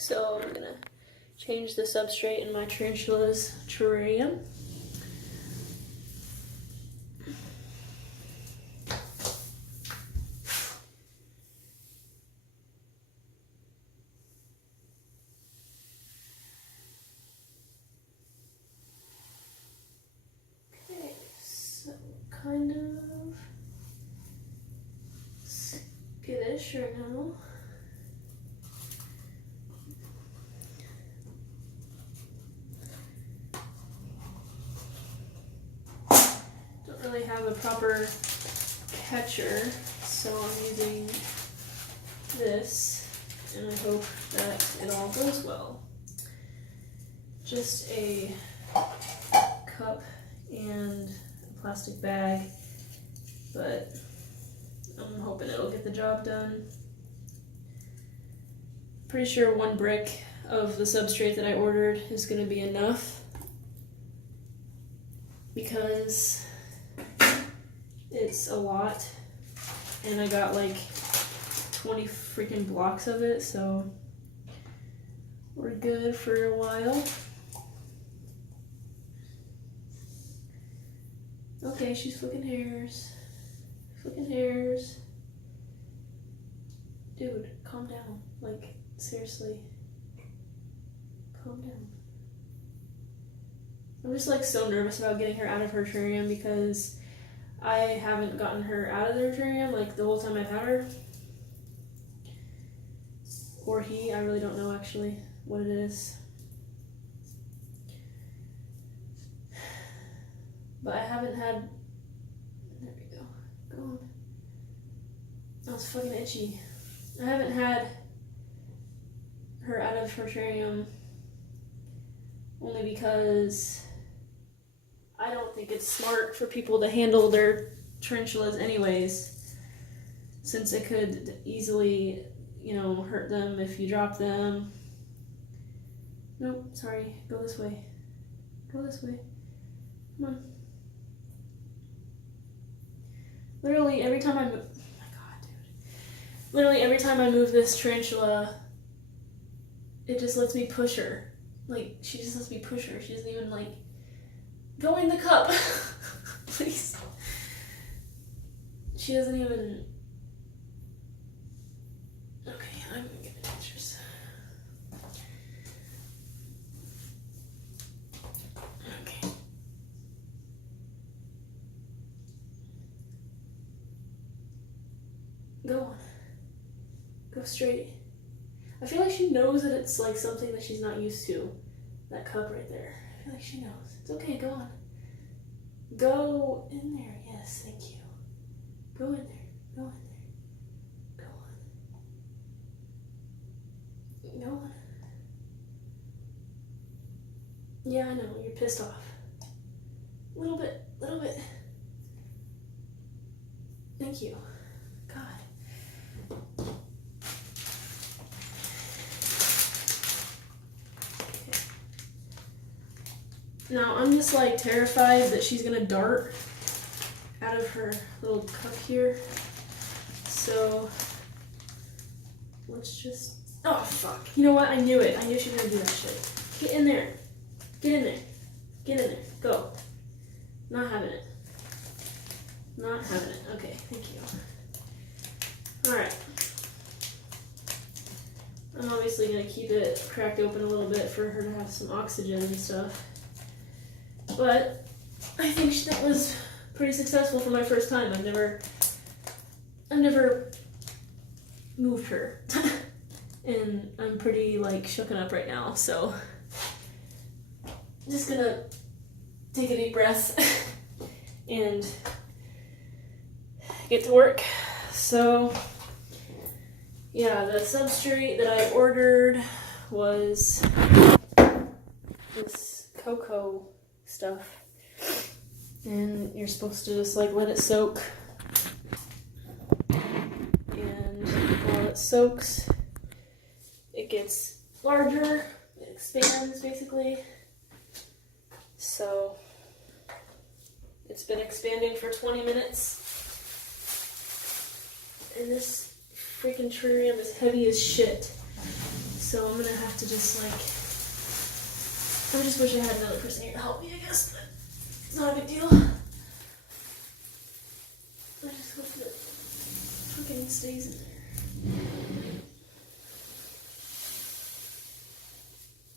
so I'm gonna change the substrate in my tarantula's terrarium. Okay, so kind of skittish right now. Really have a proper catcher, so I'm using this, and I hope that it all goes well. Just a cup and a plastic bag, but I'm hoping it'll get the job done. Pretty sure 1 brick of the substrate that I ordered is going to be enough, because it's a lot, and I got like 20 freaking blocks of it, so we're good for a while. Okay, she's flicking hairs. Flicking hairs. Dude, calm down. Like, seriously. Calm down. I'm just like so nervous about getting her out of her terrarium because I haven't gotten her out of the terrarium like the whole time I've had her. Or he, I really don't know actually what it is. But I haven't had, there we go, go on. That was fucking itchy. I haven't had her out of her terrarium only because I don't think it's smart for people to handle their tarantulas anyways, since it could easily, you know, hurt them if you drop them. Nope, sorry, go this way. Go this way. Come on. Literally every time I move, oh my god, dude. Literally every time I move this tarantula, it just lets me push her. Like, she just lets me push her. She doesn't even like, go in the cup, please. She doesn't even, okay, I'm gonna get pictures. Okay. Go on. Go straight. I feel like she knows that it's like something that she's not used to. That cup right there. I feel like she knows. It's okay, go on. Go in there. Yes, thank you. Go in there. Go in there. Go on. Go on. Yeah, I know. You're pissed off. A little bit. Little bit. Thank you. God. Now, I'm just like terrified that she's gonna dart out of her little cup here. So, let's just, oh fuck. You know what? I knew it. I knew she was gonna do that shit. Get in there. Get in there. Get in there. Go. Not having it. Not having it. Okay, thank you. Alright. I'm obviously gonna keep it cracked open a little bit for her to have some oxygen and stuff. But I think that was pretty successful for my first time. I've never moved her. And I'm pretty like shooken up right now, so I'm just gonna take a deep breath and get to work. So yeah, the substrate that I ordered was this cocoa stuff, and you're supposed to just like let it soak, and while it soaks it gets larger, it expands basically. So it's been expanding for 20 minutes, and this freaking terrarium is heavy as shit. So I'm gonna have to just like, I just wish I had another person here to help me, I guess, but it's not a big deal. I just hope that it fucking stays in there.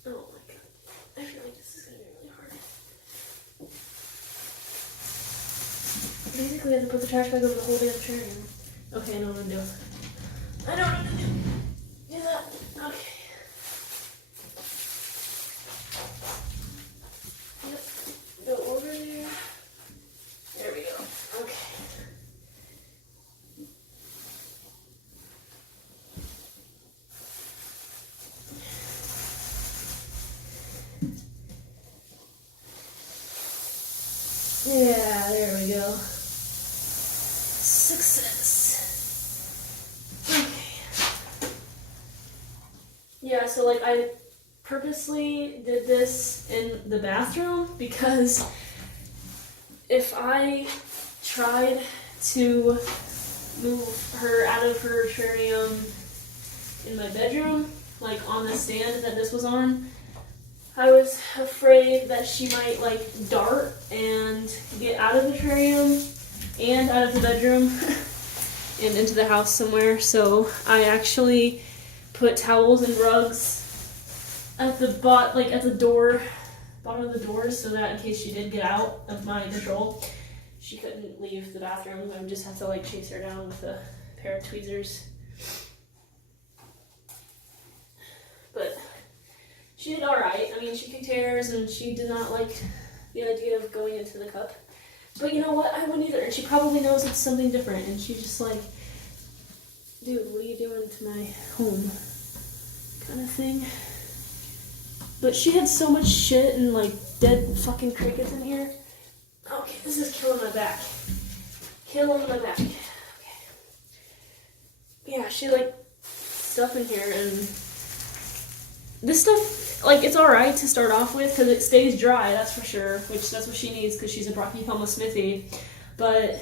Oh my god. I feel like this is gonna be really hard. Basically, I have to put the trash bag over the whole damn terrarium. Okay, I know what I'm doing. I know what I'm gonna do. Do that. Okay. Yep. Go over there. There we go. Okay. Yeah, there we go. Success. Okay. Yeah, so like I purposely did this in the bathroom because if I tried to move her out of her terrarium in my bedroom, like on the stand that this was on, I was afraid that she might like dart and get out of the terrarium and out of the bedroom and into the house somewhere. So I actually put towels and rugs at the at the door, bottom of the door, so that in case she did get out of my control, she couldn't leave the bathroom. I would just have to like chase her down with a pair of tweezers. But she did alright. I mean, she kicked hairs and she did not like the idea of going into the cup. But you know what? I wouldn't either. And she probably knows it's something different. And she's just like, dude, what are you doing to my home? Kind of thing. But she had so much shit and like dead fucking crickets in here. Okay, this is killing my back. Killing my back. Okay. Yeah, she like stuff in here and this stuff, like, it's alright to start off with because it stays dry, that's for sure, which that's what she needs because she's a Brachypelma Smithi. But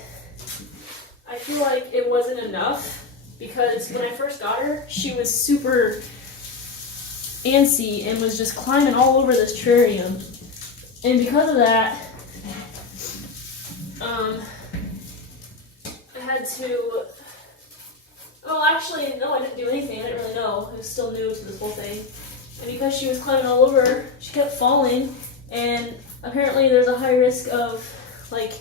I feel like it wasn't enough because when I first got her, she was super antsy and was just climbing all over this terrarium. And because of that, I had to... Well, actually, no, I didn't do anything. I didn't really know. I was still new to this whole thing. And because she was climbing all over, she kept falling, and apparently there's a high risk of, like,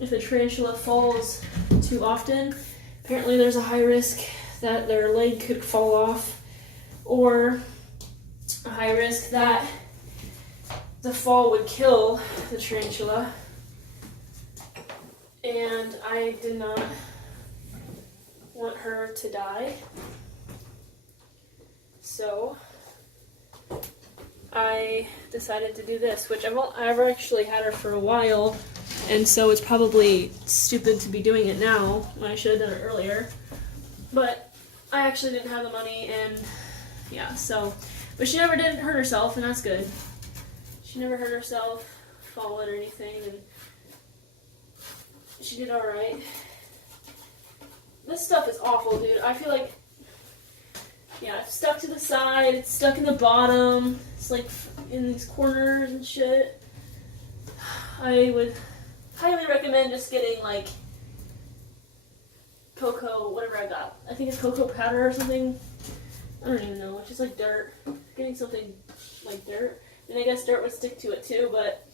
if a tarantula falls too often, apparently there's a high risk that their leg could fall off, or a high risk that the fall would kill the tarantula. And I did not want her to die. So I decided to do this, which I've ever actually had her for a while, and so it's probably stupid to be doing it now when I should have done it earlier. But I actually didn't have the money, and yeah, so. But she never did hurt herself, and that's good. She never hurt herself, fallen or anything, and she did alright. This stuff is awful, dude. I feel like, yeah, it's stuck to the side, it's stuck in the bottom, it's like in these corners and shit. I would highly recommend just getting like cocoa, whatever I got. I think it's cocoa powder or something. I don't even know, it's just like dirt. Getting something like dirt. And I guess dirt would stick to it too, but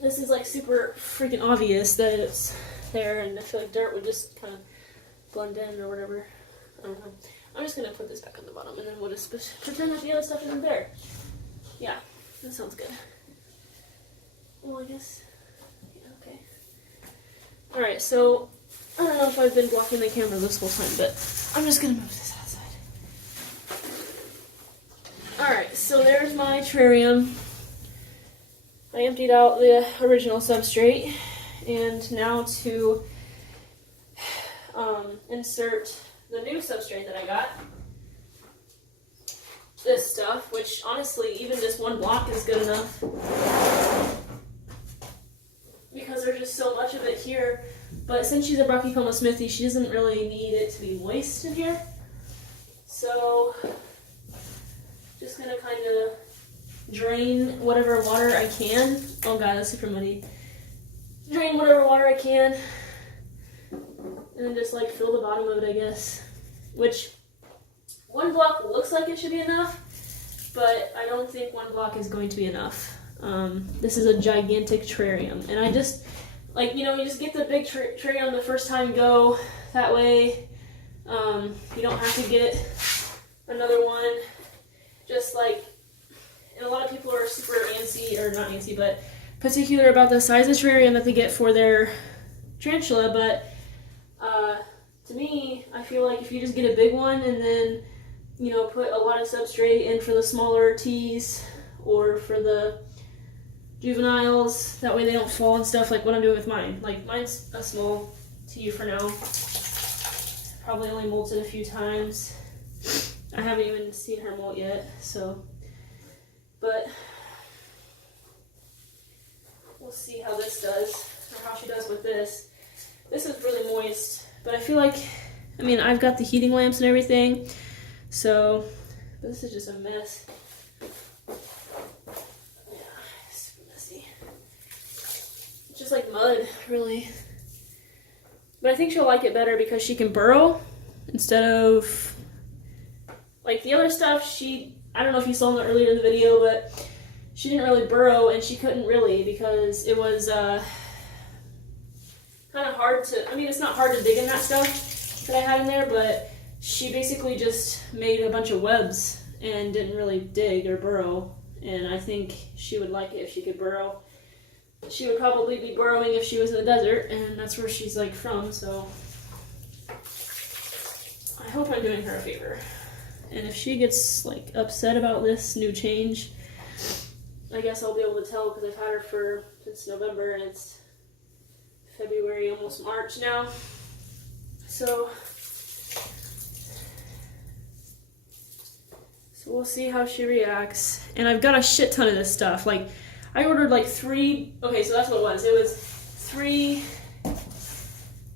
this is like super freaking obvious that it's there, and I feel like dirt would just kind of blend in or whatever. I don't know. I'm just gonna put this back on the bottom and then we'll just pretend that the other stuff isn't there. Yeah, that sounds good. Well, I guess, yeah, okay. Alright, so, I don't know if I've been blocking the camera this whole time, but I'm just gonna move this outside. Alright, so there's my terrarium. I emptied out the original substrate, and now to insert the new substrate that I got. This stuff, which honestly, even just one block is good enough. Because there's just so much of it here. But since she's a Brachypelma Smithi, she doesn't really need it to be moist in here. So just gonna kind of drain whatever water I can. Oh god, that's super muddy. Drain whatever water I can, and then just like fill the bottom of it, I guess. Which 1 block looks like it should be enough, but I don't think 1 block is going to be enough. This is a gigantic terrarium, and I just, like, you know, you just get the big terrarium the first time you go. That way, you don't have to get another one. Just like, and a lot of people are super antsy, or not antsy, but particular about the size of terrarium that they get for their tarantula. But to me, I feel like if you just get a big one and then, you know, put a lot of substrate in for the smaller teas or for the juveniles, that way they don't fall and stuff, like what I'm doing with mine. Like, mine's a small tea for now. Probably only molted a few times. I haven't even seen her molt yet, so. But we'll see how this does, or how she does with this. This is really moist, but I feel like, I mean, I've got the heating lamps and everything, so this is just a mess. Yeah, super messy. It's just like mud, really. But I think she'll like it better because she can burrow instead of, like, the other stuff, I don't know if you saw in earlier in the video, but she didn't really burrow, and she couldn't really because it was kind of hard to, I mean, it's not hard to dig in that stuff that I had in there, but she basically just made a bunch of webs and didn't really dig or burrow, and I think she would like it if she could burrow. She would probably be burrowing if she was in the desert, and that's where she's like from, so I hope I'm doing her a favor. And if she gets like upset about this new change, I guess I'll be able to tell because I've had her since November, and it's February, almost March now. So we'll see how she reacts. And I've got a shit ton of this stuff. Like, I ordered like 3, okay, so that's what it was. It was 3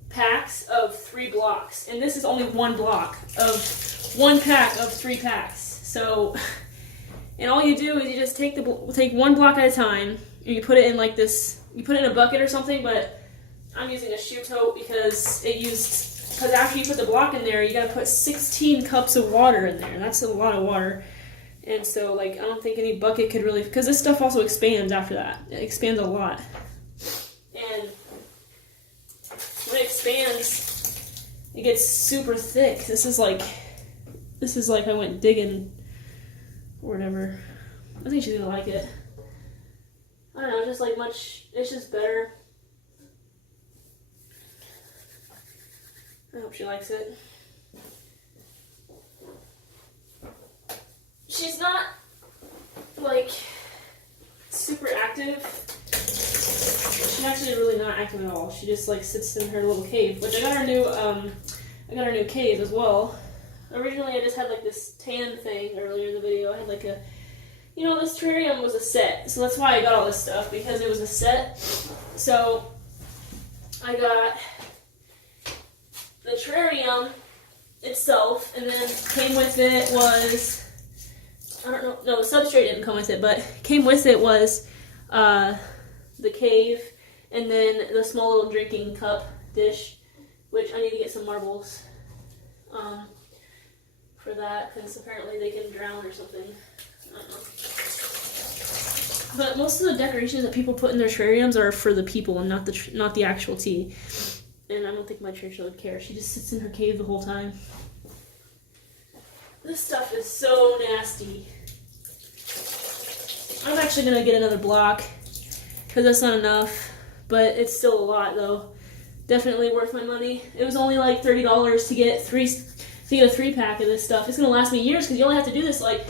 packs of 3 blocks. And this is only 1 block of 1 pack of 3 packs. So, and all you do is you just take 1 block at a time, and you put it in like this, you put it in a bucket or something, but I'm using a shoe tote because because after you put the block in there, you gotta put 16 cups of water in there, and that's a lot of water. And so, like, I don't think any bucket could really, because this stuff also expands after that. It expands a lot. And when it expands, it gets super thick. This is like I went digging or whatever. I think she's gonna like it. I don't know, just like it's just better. I hope she likes it. She's not, like, super active. She's actually really not active at all. She just, like, sits in her little cave, which I got her new cave as well. Originally, I just had, like, this tan thing earlier in the video. I had, like, this terrarium was a set, so that's why I got all this stuff, because it was a set. So, I got the terrarium itself, and then came with it was, I don't know, no, the substrate didn't come with it, but came with it was the cave, and then the small little drinking cup dish, which I need to get some marbles for that, because apparently they can drown or something. I don't know. But most of the decorations that people put in their terrariums are for the people and not the actual tea. And I don't think my tarantula would care. She just sits in her cave the whole time. This stuff is so nasty. I'm actually going to get another block because that's not enough. But it's still a lot, though. Definitely worth my money. It was only like $30 to get a 3-pack of this stuff. It's going to last me years because you only have to do this like,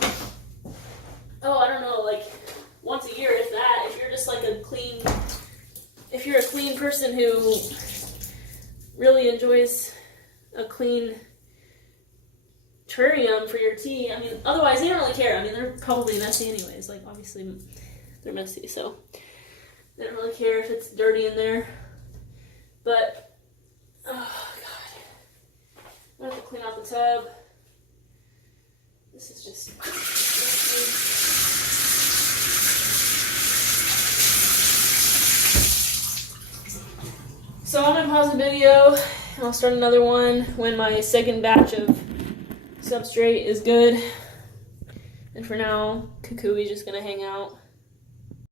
I don't know, like once a year, if that. If you're just like if you're a clean person who really enjoys a clean terrarium for your tea. I mean, otherwise they don't really care. I mean, they're probably messy anyways. Like, obviously they're messy, so they don't really care if it's dirty in there. But, oh god, I have to clean out the tub. This is just... So I'm going to pause the video, and I'll start another one when my second batch of substrate is good. And for now, Kukui is just going to hang out.